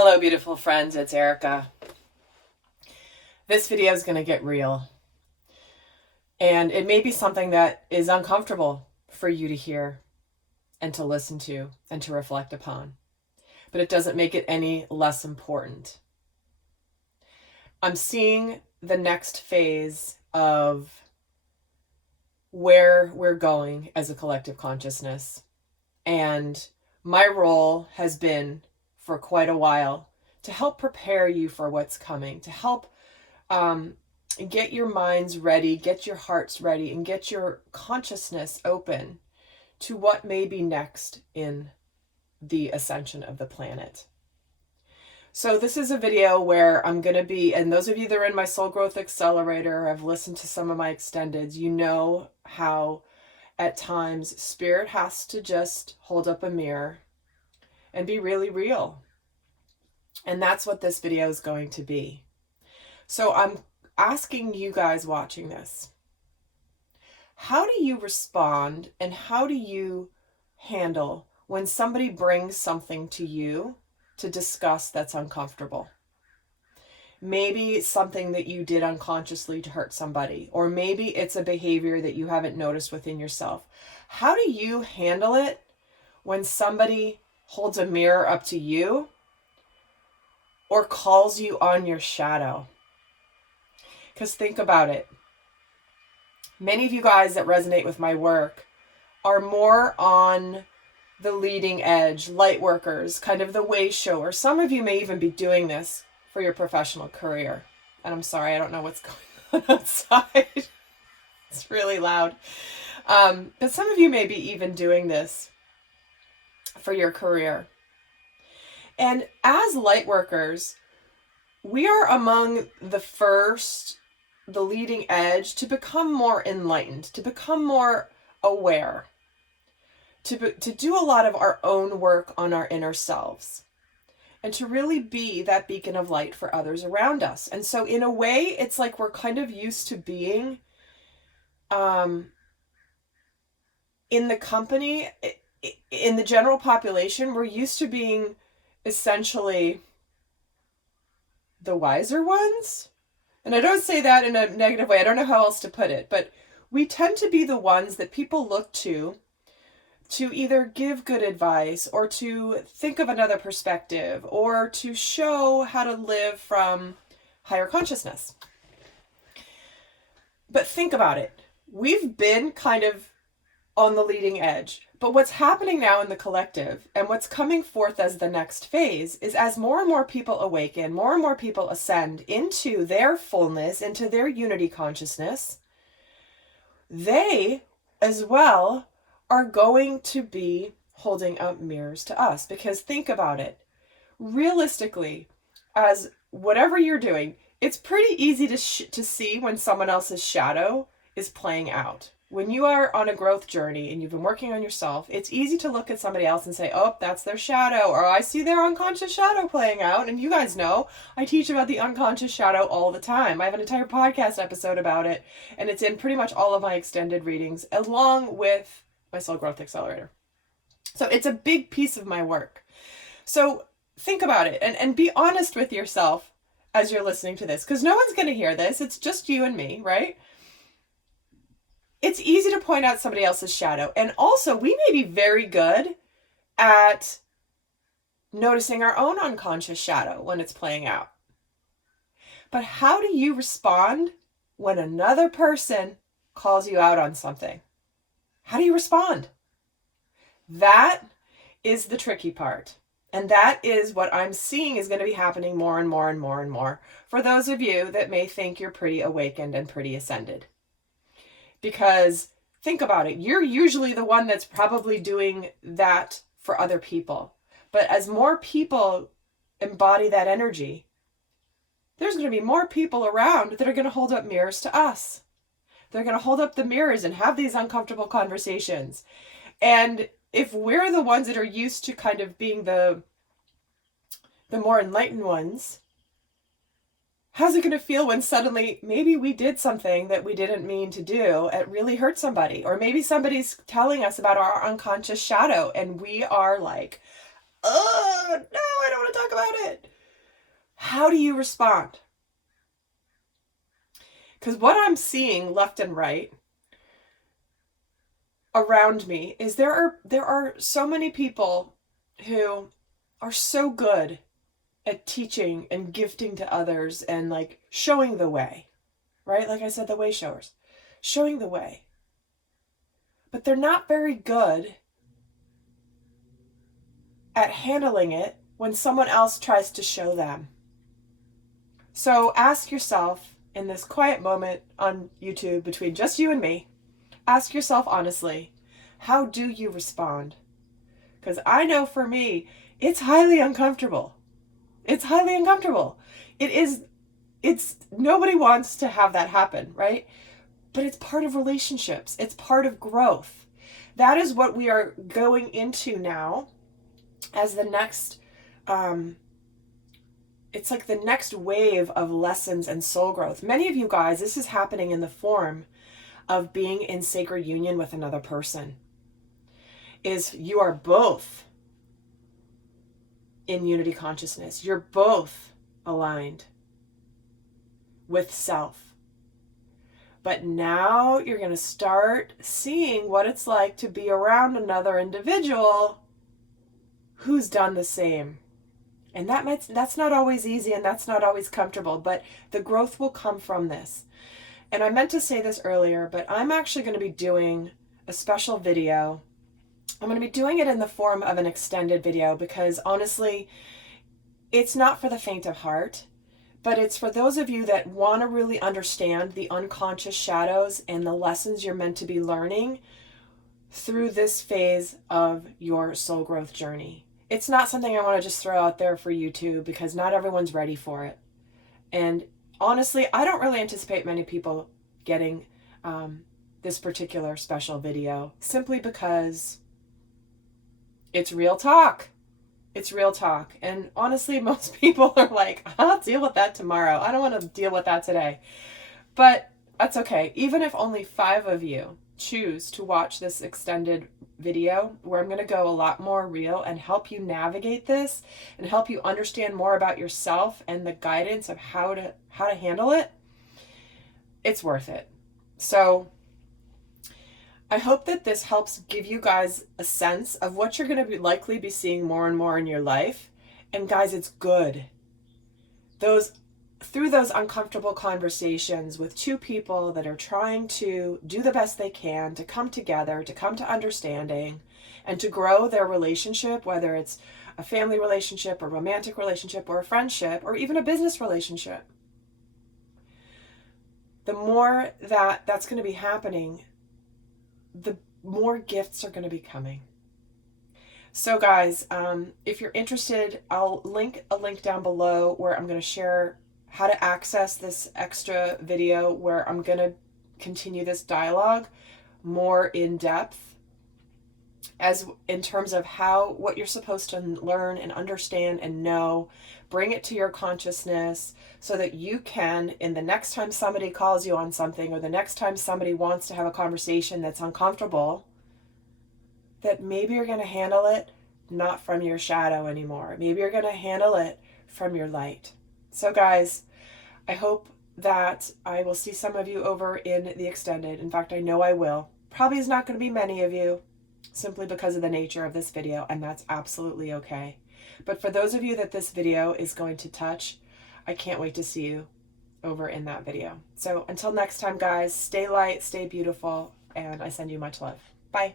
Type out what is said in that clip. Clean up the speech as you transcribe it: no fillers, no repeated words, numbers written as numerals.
Hello, beautiful friends. It's Erika. This video is going to get real. And it may be something that is uncomfortable for you to hear and to listen to and to reflect upon. But it doesn't make it any less important. I'm seeing the next phase of where we're going as a collective consciousness. And my role has been for quite a while to help prepare you for what's coming, to help get your minds ready, get your hearts ready, and get your consciousness open to what may be next in the ascension of the planet. So this is a video where I'm going to be, and those of you that are in my Soul Growth Accelerator, have listened to some of my extendeds, you know how at times spirit has to just hold up a mirror and be really real. And that's what this video is going to be. So I'm asking you guys watching this, how do you respond and how do you handle when somebody brings something to you to discuss that's uncomfortable? Maybe something that you did unconsciously to hurt somebody, or maybe it's a behavior that you haven't noticed within yourself. How do you handle it when somebody holds a mirror up to you or calls you on your shadow? Because think about it. Many of you guys that resonate with my work are more on the leading edge, light workers, kind of the way shower. Some of you may even be doing this for your professional career. And I'm sorry, I don't know what's going on outside. It's really loud. But some of you may be even doing this for your career. And as light workers, we are among the first, the leading edge, to become more enlightened, to become more aware, to do a lot of our own work on our inner selves, and to really be that beacon of light for others around us. And so in a way, it's like we're kind of used to being in the company, in the general population, we're used to being essentially the wiser ones. And I don't say that in a negative way. I don't know how else to put it, but we tend to be the ones that people look to either give good advice or to think of another perspective or to show how to live from higher consciousness. But think about it. We've been kind of on the leading edge. But what's happening now in the collective and what's coming forth as the next phase is as more and more people awaken, more and more people ascend into their fullness, into their unity consciousness, they as well are going to be holding up mirrors to us. Because think about it. Realistically, as whatever you're doing, it's pretty easy to see when someone else's shadow is playing out. When you are on a growth journey and you've been working on yourself, it's easy to look at somebody else and say, oh, that's their shadow, or I see their unconscious shadow playing out. And you guys know, I teach about the unconscious shadow all the time. I have an entire podcast episode about it, and it's in pretty much all of my extended readings, along with my Soul Growth Accelerator. So it's a big piece of my work. So think about it and be honest with yourself as you're listening to this, because no one's going to hear this. It's just you and me, right? It's easy to point out somebody else's shadow. And also, we may be very good at noticing our own unconscious shadow when it's playing out. But how do you respond when another person calls you out on something? How do you respond? That is the tricky part. And that is what I'm seeing is going to be happening more and more and more and more for those of you that may think you're pretty awakened and pretty ascended. Because think about it, you're usually the one that's probably doing that for other people. But as more people embody that energy, there's going to be more people around that are going to hold up mirrors to us. They're going to hold up the mirrors and have these uncomfortable conversations. And if we're the ones that are used to kind of being the more enlightened ones, how's it going to feel when suddenly maybe we did something that we didn't mean to do? It really hurt somebody. Or maybe somebody's telling us about our unconscious shadow and we are like, oh, no, I don't want to talk about it. How do you respond? Because what I'm seeing left and right around me is there are so many people who are so good at teaching and gifting to others and like showing the way, right? Like I said, the way showers, showing the way. But they're not very good at handling it when someone else tries to show them. So ask yourself in this quiet moment on YouTube between just you and me, ask yourself honestly, how do you respond? Because I know for me, it's highly uncomfortable. It's highly uncomfortable. It's nobody wants to have that happen, right? But it's part of relationships. It's part of growth. That is what we are going into now as the next, it's like the next wave of lessons and soul growth. Many of you guys, this is happening in the form of being in sacred union with another person. Is you are both in unity consciousness. You're both aligned with self. But now you're going to start seeing what it's like to be around another individual who's done the same. And that's not always easy and that's not always comfortable, but the growth will come from this. And I meant to say this earlier, but I'm actually going to be doing a special video. I'm going to be doing it in the form of an extended video because honestly, it's not for the faint of heart, but it's for those of you that want to really understand the unconscious shadows and the lessons you're meant to be learning through this phase of your soul growth journey. It's not something I want to just throw out there for YouTube because not everyone's ready for it. And honestly, I don't really anticipate many people getting this particular special video simply because it's real talk. It's real talk. And honestly, most people are like, I'll deal with that tomorrow. I don't want to deal with that today. But that's okay. Even if only 5 of you choose to watch this extended video where I'm going to go a lot more real and help you navigate this and help you understand more about yourself and the guidance of how to handle it, it's worth it. So I hope that this helps give you guys a sense of what you're going to likely be seeing more and more in your life. And guys, it's good. Through those uncomfortable conversations with 2 people that are trying to do the best they can to come together, to come to understanding, and to grow their relationship, whether it's a family relationship, a romantic relationship, or a friendship, or even a business relationship. The more that's going to be happening, the more gifts are going to be coming. So guys, if you're interested, I'll link a link down below where I'm going to share how to access this extra video where I'm going to continue this dialogue more in depth as in terms of what you're supposed to learn and understand and know, bring it to your consciousness so that you can, in the next time somebody calls you on something or the next time somebody wants to have a conversation that's uncomfortable, that maybe you're going to handle it not from your shadow anymore. Maybe you're going to handle it from your light. So guys, I hope that I will see some of you over in the extended. In fact, I know I will. Probably is not going to be many of you simply because of the nature of this video, and that's absolutely okay. But for those of you that this video is going to touch, I can't wait to see you over in that video. So until next time, guys, stay light, stay beautiful, and I send you much love. Bye.